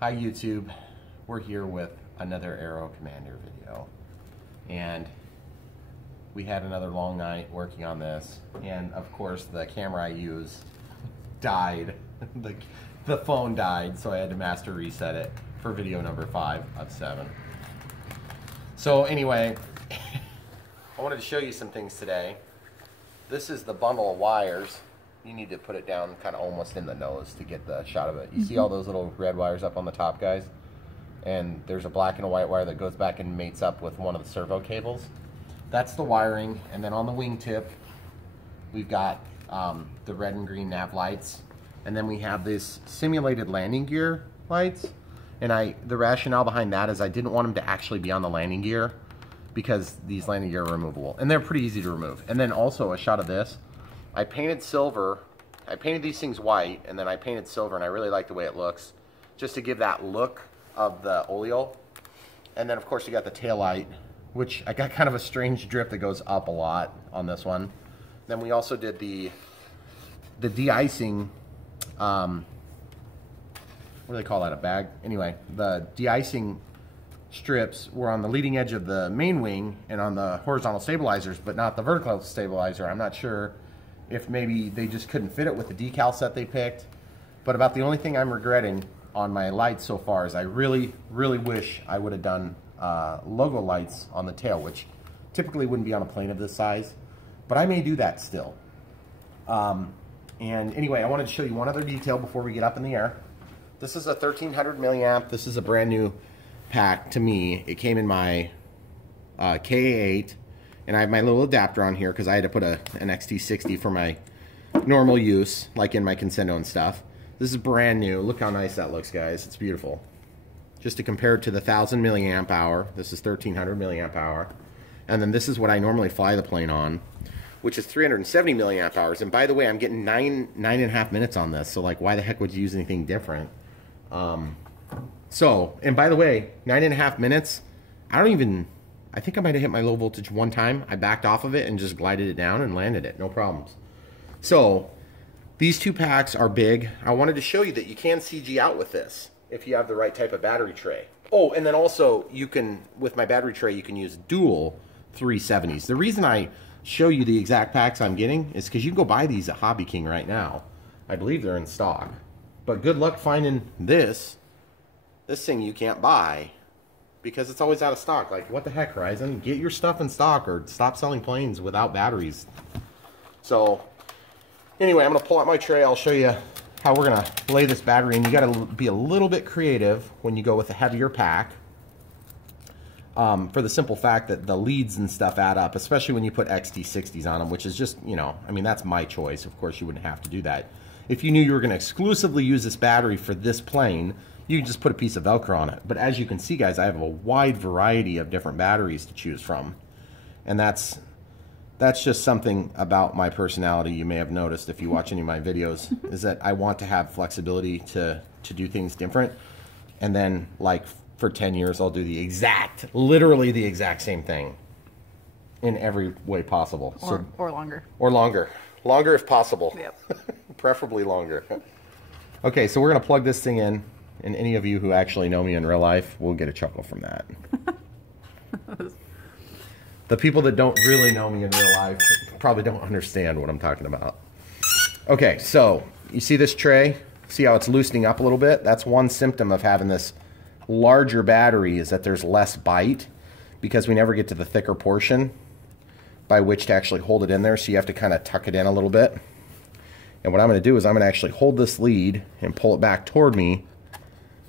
Hi YouTube, we're here with another Aero Commander video, and we had another long night working on this, and of course the camera I use died. the phone died, so I had to master reset it for video number 5 of 7. So anyway, I wanted to show you some things today. This is the bundle of wires. You need to put it down kind of almost in the nose to get the shot of it. You see all those little red wires up on the top, guys? And there's a black and a white wire that goes back and mates up with one of the servo cables. That's the wiring. And then on the wingtip, we've got the red and green nav lights. And then we have this simulated landing gear lights. And the rationale behind that is I didn't want them to actually be on the landing gear because these landing gear are removable. And they're pretty easy to remove. And then also a shot of this. I painted silver. I painted these things white, and then I painted silver, and I really like the way it looks, just to give that look of the oleo. And then, of course, you got the tail light, which I got kind of a strange drip that goes up a lot on this one. Then we also did the de-icing. What do they call that? A bag? Anyway, the de-icing strips were on the leading edge of the main wing and on the horizontal stabilizers, but not the vertical stabilizer. I'm not sure if maybe they just couldn't fit it with the decal set they picked. But about the only thing I'm regretting on my lights so far is I really, really wish I would have done logo lights on the tail, which typically wouldn't be on a plane of this size. But I may do that still. And anyway, I wanted to show you one other detail before we get up in the air. This is a 1300 milliamp. This is a brand new pack to me. It came in my KA8. And I have my little adapter on here because I had to put an XT60 for my normal use, like in my Consendo and stuff. This is brand new. Look how nice that looks, guys. It's beautiful. Just to compare it to the 1000 milliamp hour, this is 1300 milliamp hour. And then this is what I normally fly the plane on, which is 370 milliamp hours. And by the way, I'm getting nine and a half minutes on this. So like, why the heck would you use anything different? And by the way, 9.5 minutes, I think I might have hit my low voltage one time. I backed off of it and just glided it down and landed it, no problems. So these two packs are big. I wanted to show you that you can CG out with this if you have the right type of battery tray. Oh, and then also you can, with my battery tray, you can use dual 370s. The reason I show you the exact packs I'm getting is because you can go buy these at Hobby King right now. I believe they're in stock. But good luck finding this thing you can't buy, because it's always out of stock. Like, what the heck, Horizon? Get your stuff in stock or stop selling planes without batteries. So, anyway, I'm going to pull out my tray. I'll show you how we're going to lay this battery in. You got to be a little bit creative when you go with a heavier pack, for the simple fact that the leads and stuff add up, especially when you put XT60s on them, which is just, you know, I mean, that's my choice. Of course, you wouldn't have to do that. If you knew you were going to exclusively use this battery for this plane, you can just put a piece of Velcro on it. But as you can see, guys, I have a wide variety of different batteries to choose from. And that's just something about my personality you may have noticed if you watch any of my videos, is that I want to have flexibility to do things different. And then, like, for 10 years, I'll do literally the exact same thing in every way possible. Or longer. Or longer. Longer if possible. Yep. Preferably longer. Okay, so we're going to plug this thing in. And any of you who actually know me in real life will get a chuckle from that. The people that don't really know me in real life probably don't understand what I'm talking about. Okay, so you see this tray? See how it's loosening up a little bit? That's one symptom of having this larger battery, is that there's less bite, because we never get to the thicker portion by which to actually hold it in there. So you have to kind of tuck it in a little bit. And what I'm going to do is I'm going to actually hold this lead and pull it back toward me.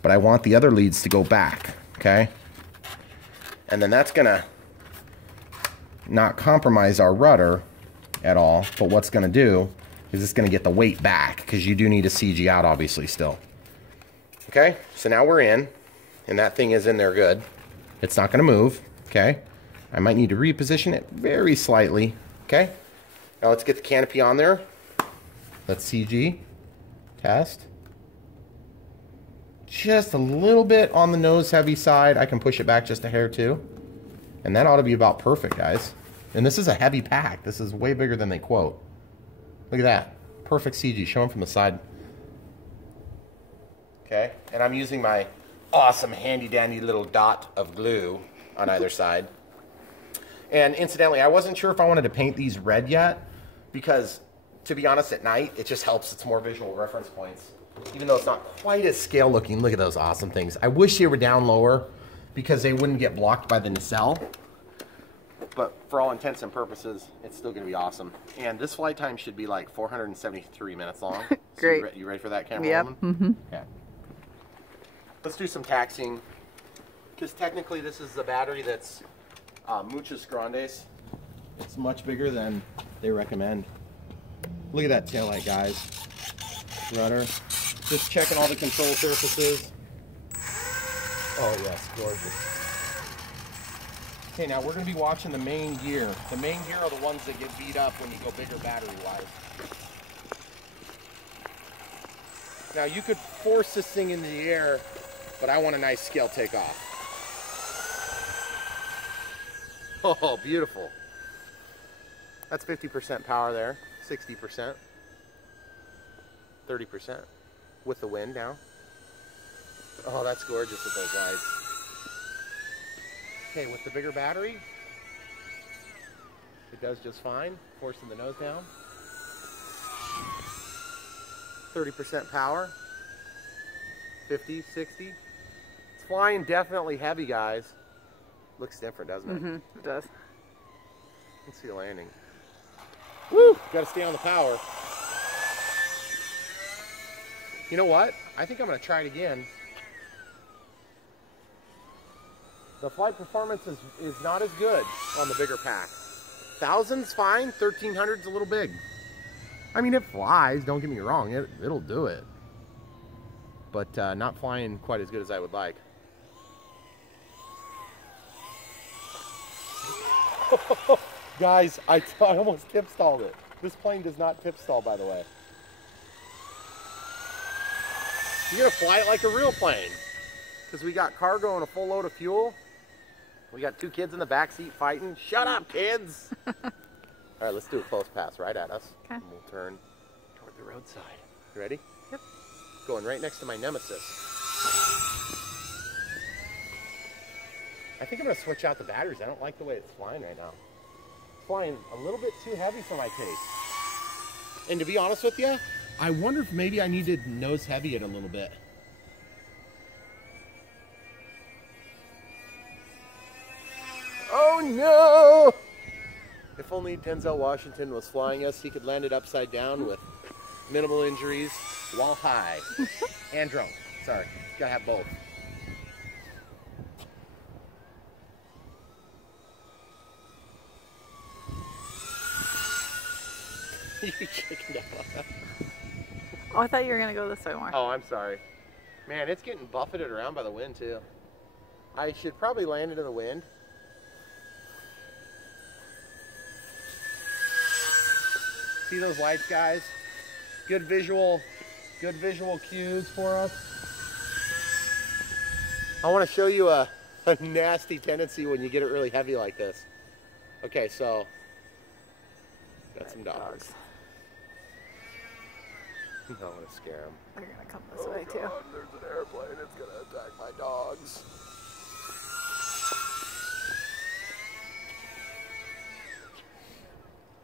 But I want the other leads to go back, okay? And then that's gonna not compromise our rudder at all, but what's gonna do is it's gonna get the weight back, because you do need a CG out, obviously, still. Okay, so now we're in, and that thing is in there good. It's not gonna move, okay? I might need to reposition it very slightly, okay? Now let's get the canopy on there. Let's CG, test. Just a little bit on the nose heavy side. I can push it back just a hair too. And that ought to be about perfect, guys. And this is a heavy pack. This is way bigger than they quote. Look at that. Perfect CG. Show them from the side. Okay, and I'm using my awesome handy dandy little dot of glue on either side. And incidentally, I wasn't sure if I wanted to paint these red yet, because to be honest, at night, it just helps. It's more visual reference points. Even though it's not quite as scale looking. Look at those awesome things. I wish they were down lower because they wouldn't get blocked by the nacelle. But for all intents and purposes, it's still going to be awesome. And this flight time should be like 473 minutes long. Great. So you ready for that, camera Yep. woman? Mm-hmm. Okay. Let's do some taxiing. Because technically this is the battery that's Muchas Grandes. It's much bigger than they recommend. Look at that taillight, guys. Rudder. Just checking all the control surfaces. Oh yes, gorgeous. Okay, now we're going to be watching the main gear. The main gear are the ones that get beat up when you go bigger battery-wise. Now you could force this thing into the air, but I want a nice scale takeoff. Oh, beautiful. That's 50% power there, 60%, 30% with the wind now. Oh, that's gorgeous with those lights. Okay, with the bigger battery, it does just fine, forcing the nose down. 30% power, 50, 60. It's flying definitely heavy, guys. Looks different, doesn't it? Mm-hmm, it does. Let's see the landing. Woo! Got to stay on the power. You know what? I think I'm going to try it again. The flight performance is not as good on the bigger pack. 1000's fine, 1300's a little big. I mean, it flies, don't get me wrong, it'll do it. But not flying quite as good as I would like. Guys, I almost tip stalled it. This plane does not tip stall, by the way. You're gonna fly it like a real plane. Because we got cargo and a full load of fuel. We got 2 kids in the back seat fighting. Shut up, kids! All right, let's do a close pass right at us. Okay. And we'll turn toward the roadside. You ready? Yep. Going right next to my nemesis. I think I'm going to switch out the batteries. I don't like the way it's flying right now. It's flying a little bit too heavy for my taste. And to be honest with you, I wonder if maybe I need to nose heavy it a little bit. Oh no! If only Denzel Washington was flying us, he could land it upside down with minimal injuries while high. And drunk. Sorry. Gotta have both. You chickened out. Oh, I thought you were going to go this way more. Oh, I'm sorry. Man, it's getting buffeted around by the wind, too. I should probably land into the wind. See those lights, guys? Good visual cues for us. I want to show you a nasty tendency when you get it really heavy like this. Okay, so got some dogs. I don't want to scare them. They're going to come this way too. God, there's an airplane. It's going to attack my dogs.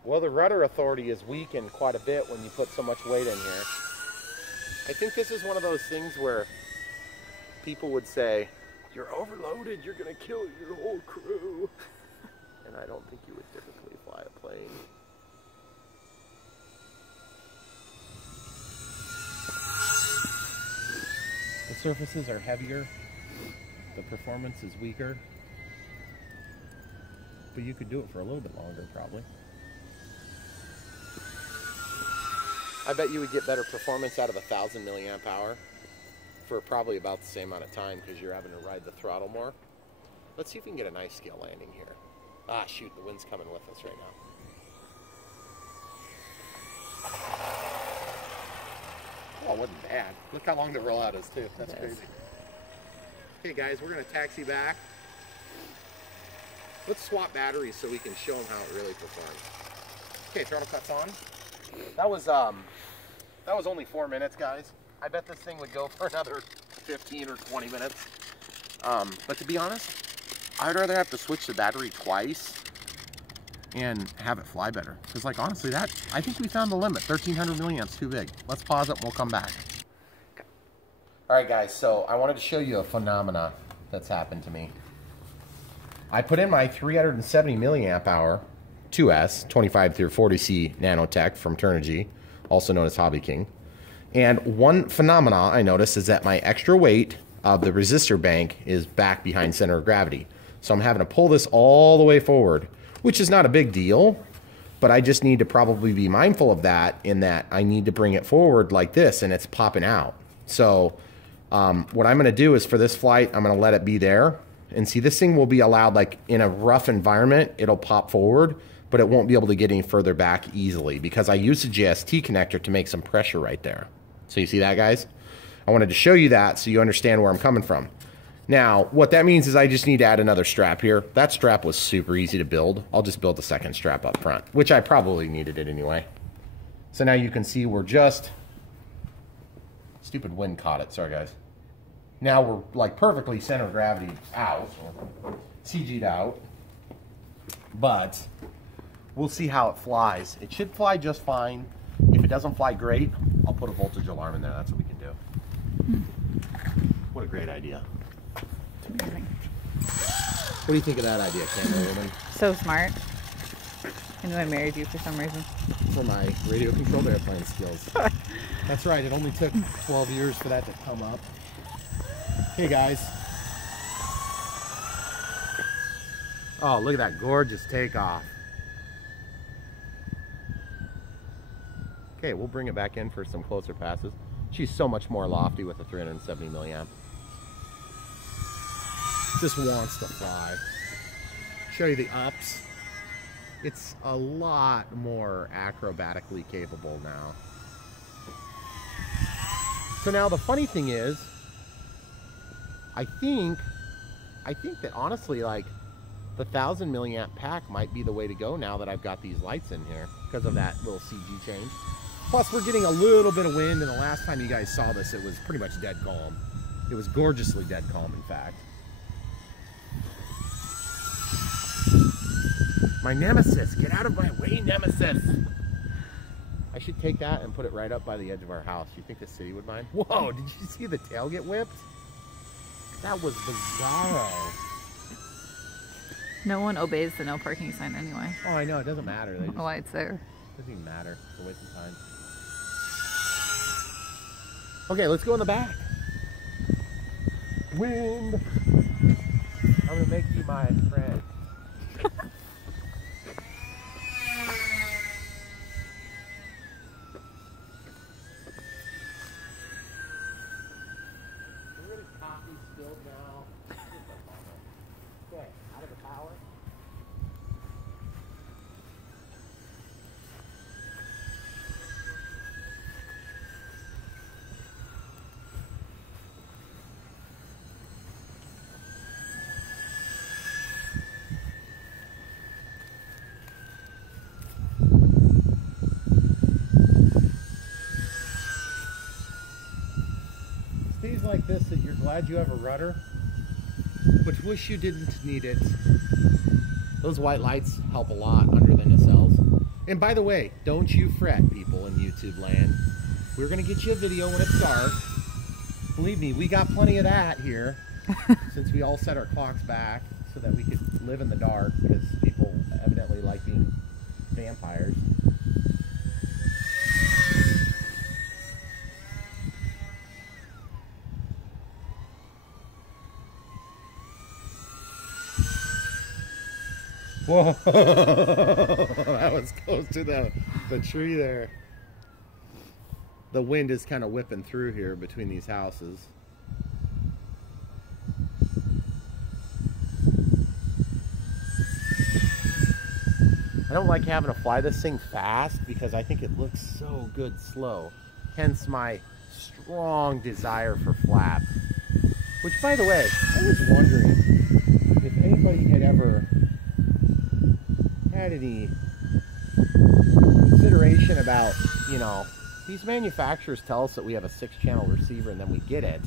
Well, the rudder authority is weakened quite a bit when you put so much weight in here. I think this is one of those things where people would say, you're overloaded, you're going to kill your whole crew. And I don't think you would typically fly a plane. The surfaces are heavier, the performance is weaker, but you could do it for a little bit longer probably. I bet you would get better performance out of 1,000 milliamp hour for probably about the same amount of time because you're having to ride the throttle more. Let's see if we can get a nice scale landing here. Ah, shoot, the wind's coming with us right now. Oh, it wasn't bad. Look how long the rollout is, too. That's crazy. Okay, guys, we're going to taxi back. Let's swap batteries so we can show them how it really performs. Okay, throttle cuts on. That was only 4 minutes, guys. I bet this thing would go for another 15 or 20 minutes. But to be honest, I'd rather have to switch the battery twice and have it fly better. Because like honestly, I think we found the limit. 1300 milliamps too big. Let's pause it and we'll come back. All right guys, so I wanted to show you a phenomena that's happened to me. I put in my 370 milliamp hour 2S 25 through 40C nano-tech from Turnigy, also known as Hobby King. And one phenomena I noticed is that my extra weight of the resistor bank is back behind center of gravity. So I'm having to pull this all the way forward, which is not a big deal, but I just need to probably be mindful of that in that I need to bring it forward like this and it's popping out. So what I'm going to do is for this flight, I'm going to let it be there. And see, this thing will be allowed, like in a rough environment, it'll pop forward, but it won't be able to get any further back easily because I used a JST connector to make some pressure right there. So you see that, guys? I wanted to show you that so you understand where I'm coming from. Now, what that means is I just need to add another strap here. That strap was super easy to build. I'll just build the second strap up front, which I probably needed it anyway. So now you can see we're just... Stupid wind caught it. Sorry, guys. Now we're like perfectly center of gravity out, CG'd out, but we'll see how it flies. It should fly just fine. If it doesn't fly great, I'll put a voltage alarm in there. That's what we can do. What a great idea. It's amazing. What do you think of that idea, camera woman? So smart. I knew I married you for some reason. For my radio controlled airplane skills. That's right, it only took 12 years for that to come up. Hey guys. Oh, look at that gorgeous takeoff. Okay, we'll bring it back in for some closer passes. She's so much more lofty with a 370 milliamp. Just wants to fly. Show you the ups. It's a lot more acrobatically capable now. So now the funny thing is, I think that honestly, like, the 1000 milliamp pack might be the way to go now that I've got these lights in here because of that little CG change. Plus, we're getting a little bit of wind, and the last time you guys saw this, it was pretty much dead calm. It was gorgeously dead calm, in fact. My nemesis! Get out of my way, nemesis! I should take that and put it right up by the edge of our house. You think the city would mind? Whoa, did you see the tail get whipped? That was bizarro. No one obeys the no parking sign anyway. Oh, I know. It doesn't matter. They just, Why it's there. It doesn't even matter. It's a waste of time. Okay, let's go in the back. Wind. I'm going to make you my friend. Like this that you're glad you have a rudder, but wish you didn't need it. Those white lights help a lot under the nacelles. And by the way, don't you fret, people in YouTube land. We're gonna get you a video when it's dark. Believe me, we got plenty of that here since we all set our clocks back so that we could live in the dark because people evidently like being vampires. Whoa, that was close to the tree there. The wind is kind of whipping through here between these houses. I don't like having to fly this thing fast because I think it looks so good slow. Hence my strong desire for flap. Which, by the way, I was wondering if anybody had ever had any consideration about, you know, these manufacturers tell us that we have a 6-channel receiver and then we get it.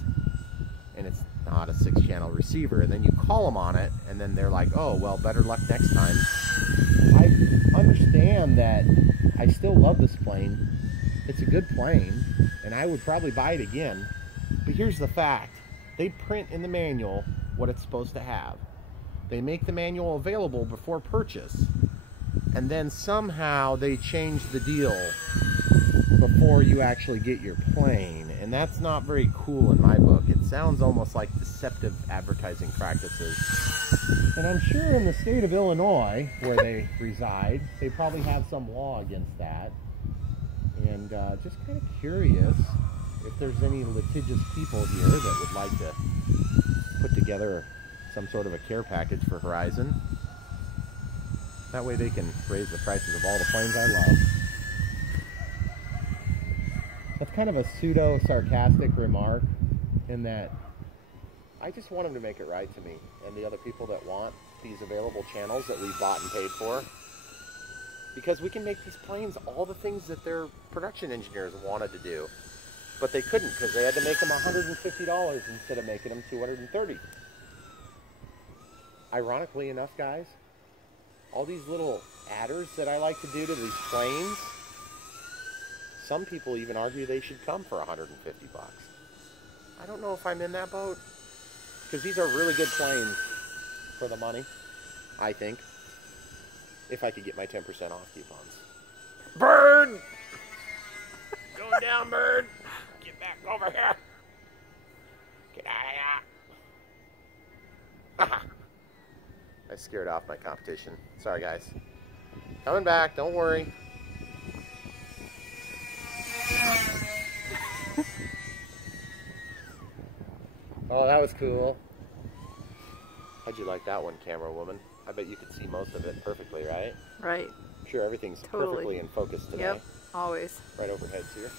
not a 6-channel receiver. And then you call them on it, and then they're like, oh, well, better luck next time. I understand that. I still love this plane. It's a good plane, and I would probably buy it again. But here's the fact. They print in the manual what it's supposed to have. They make the manual available before purchase, and then somehow they change the deal before you actually get your plane, and that's not very cool in my book. It sounds almost like deceptive advertising practices. And I'm sure in the state of Illinois, where they reside, they probably have some law against that. And just kind of curious if there's any litigious people here that would like to put together some sort of a care package for Horizon. That way they can raise the prices of all the planes I love. That's kind of a pseudo-sarcastic remark in that I just want them to make it right to me and the other people that want these available channels that we bought and paid for. Because we can make these planes all the things that their production engineers wanted to do. But they couldn't because they had to make them $150 instead of making them $230. Ironically enough, guys, all these little adders that I like to do to these planes, some people even argue they should come for 150 bucks. I don't know if I'm in that boat, because these are really good planes for the money, I think, if I could get my 10% off coupons. Bird! Going down, bird! Get back over here! Get out of here! I scared off my competition. Sorry, guys. Coming back, don't worry. Oh, that was cool. How'd you like that one, camera woman? I bet you could see most of it perfectly, right? Right. I'm sure everything's perfectly in focus today. Yep, always. Right overhead here.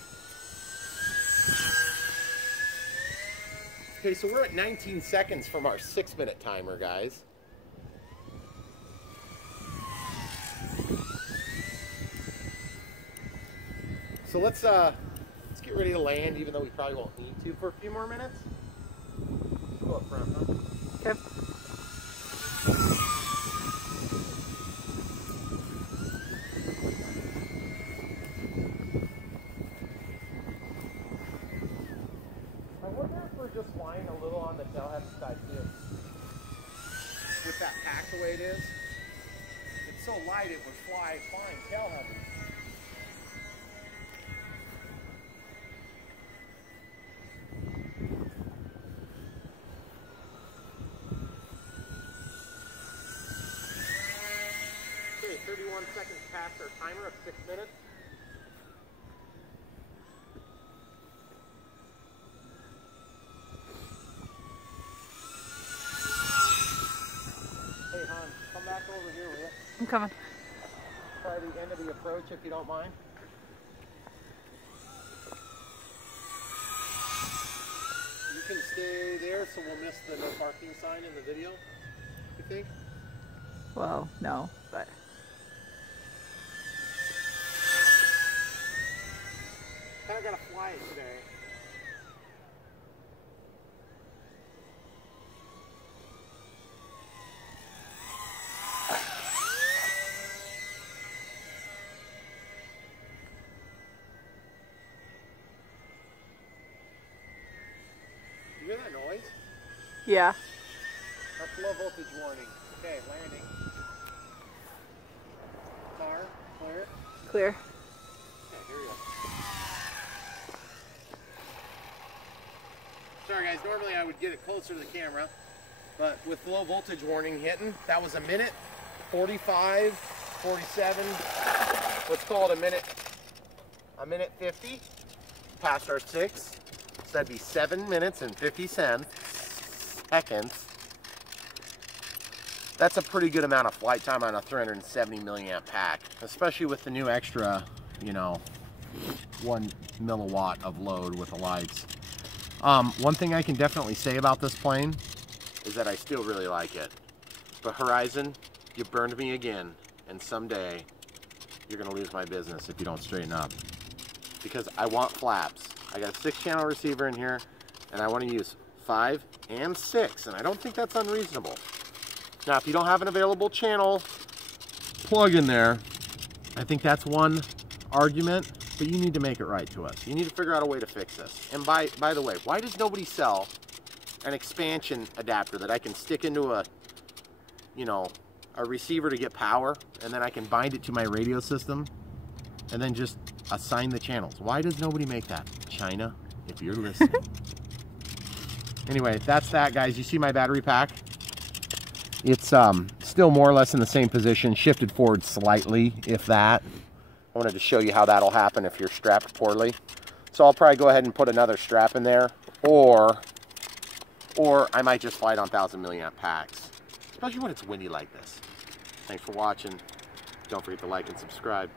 Okay, so we're at 19 seconds from our 6-minute timer, guys. So let's get ready to land, even though we probably won't need to for a few more minutes. Let's go up front, huh? Okay. I wonder if we're just flying a little on the tailhead side too. With that pack the way it is, it's so light it would fly fine tailhead. Okay, 31 seconds past our timer of 6 minutes. Hey, hon, come back over here, will you? I'm coming. Try the end of the approach if you don't mind. You can stay there so we'll miss the no parking sign in the video, you think? Well, no, but... Kinda gotta fly it today. You hear that noise? Yeah. That's low voltage warning. Okay, landing. Car, clear. Clear. Okay, here we go. Sorry guys, normally I would get it closer to the camera, but with low voltage warning hitting, that was a minute 45, 47, let's call it a minute 50, past our 6, so that'd be 7 minutes and 50 seconds. That's a pretty good amount of flight time on a 370 milliamp pack, especially with the new extra, you know, 1 milliwatt of load with the lights. One thing I can definitely say about this plane is that I still really like it. But Horizon, you burned me again, and someday you're gonna lose my business if you don't straighten up. Because I want flaps. I got a 6-channel receiver in here, and I want to use 5 and 6, and I don't think that's unreasonable. Now, if you don't have an available channel plug in there, I think that's one argument, but you need to make it right to us. You need to figure out a way to fix this. And by the way, why does nobody sell an expansion adapter that I can stick into a, you know, a receiver to get power, and then I can bind it to my radio system, and then just assign the channels? Why does nobody make that? China, if you're listening. Anyway, that's that, guys. You see my battery pack? It's still more or less in the same position, shifted forward slightly, if that. I wanted to show you how that'll happen if you're strapped poorly. So I'll probably go ahead and put another strap in there, or I might just fly it on 1,000 milliamp packs, especially when it's windy like this. Thanks for watching. Don't forget to like and subscribe.